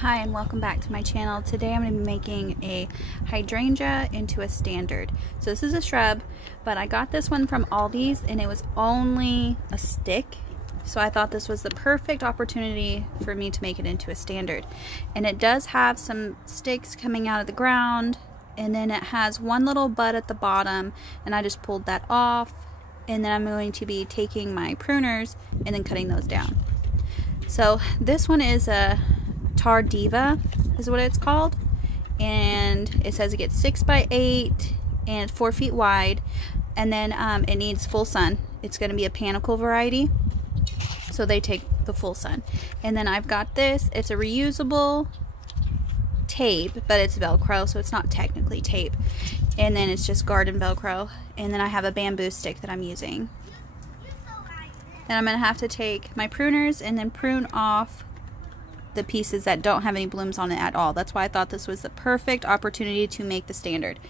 Hi and welcome back to my channel. Today I'm going to be making a hydrangea into a standard. So this is a shrub, but I got this one from Aldi's and it was only a stick. So I thought this was the perfect opportunity for me to make it into a standard. And it does have some sticks coming out of the ground, and then it has one little bud at the bottom, and I just pulled that off. And then I'm going to be taking my pruners and then cutting those down. So this one is a Tar Diva is what it's called, and it says it gets 6 by 8 and 4 feet wide, and then it needs full sun. It's going to be a panicle variety, so they take the full sun. And then I've got this. It's a reusable tape, but it's Velcro, so it's not technically tape. And then it's just garden Velcro. And then I have a bamboo stick that I'm using. Then I'm going to have to take my pruners and then prune off the pieces that don't have any blooms on it at all. That's why I thought this was the perfect opportunity to make the standard.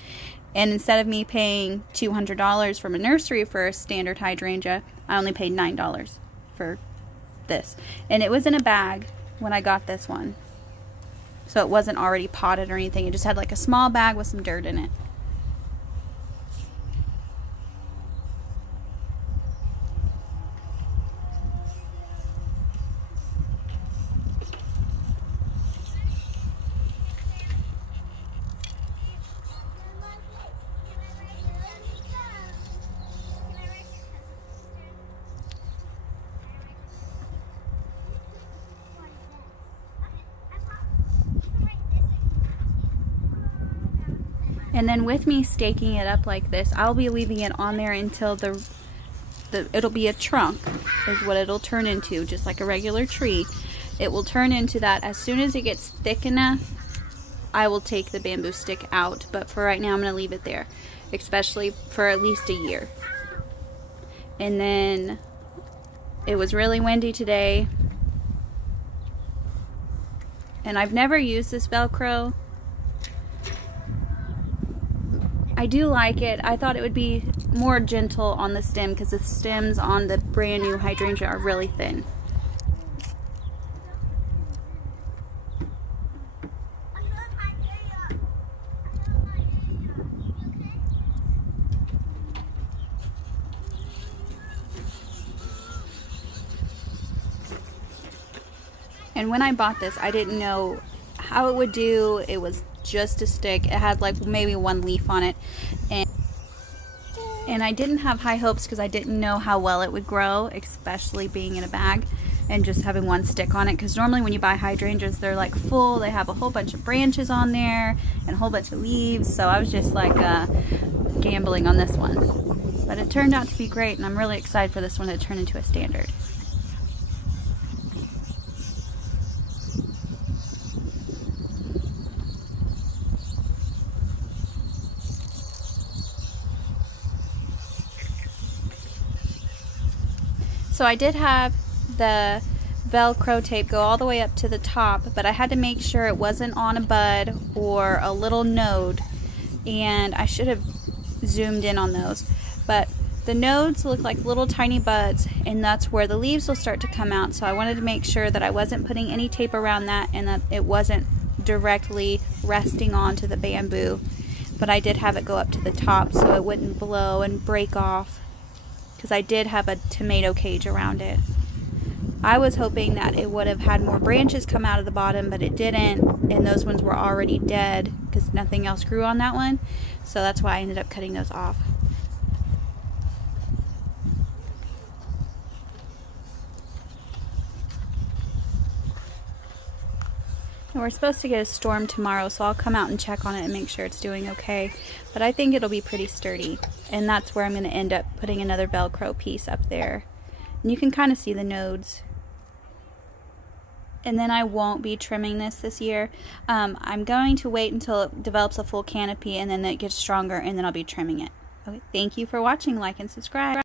And instead of me paying $200 from a nursery for a standard hydrangea, I only paid $9 for this. And it was in a bag when I got this one, so it wasn't already potted or anything. It just had like a small bag with some dirt in it. And then with me staking it up like this, I'll be leaving it on there until it'll be a trunk is what it'll turn into, just like a regular tree. It will turn into that. As soon as it gets thick enough, I will take the bamboo stick out. But for right now, I'm going to leave it there, especially for at least a year. And then it was really windy today. And I've never used this Velcro. I do like it. I thought it would be more gentle on the stem because the stems on the brand new hydrangea are really thin. And when I bought this, I didn't know how it would do. It was just a stick. It had like maybe one leaf on it, and I didn't have high hopes because I didn't know how well it would grow, especially being in a bag and just having one stick on it. Because normally when you buy hydrangeas, they're like full, they have a whole bunch of branches on there and a whole bunch of leaves. So I was just like gambling on this one, but it turned out to be great, and I'm really excited for this one to turn into a standard. So I did have the Velcro tape go all the way up to the top, but I had to make sure it wasn't on a bud or a little node, and I should have zoomed in on those. But the nodes look like little tiny buds, and that's where the leaves will start to come out. So I wanted to make sure that I wasn't putting any tape around that and that it wasn't directly resting onto the bamboo. But I did have it go up to the top so it wouldn't blow and break off, because I did have a tomato cage around it. I was hoping that it would have had more branches come out of the bottom, but it didn't, and those ones were already dead because nothing else grew on that one. So that's why I ended up cutting those off. And we're supposed to get a storm tomorrow, so I'll come out and check on it and make sure it's doing okay. But I think it'll be pretty sturdy, and that's where I'm going to end up putting another Velcro piece up there. And you can kind of see the nodes. And then I won't be trimming this year. I'm going to wait until it develops a full canopy, and then it gets stronger, and then I'll be trimming it. Okay, thank you for watching. Like and subscribe.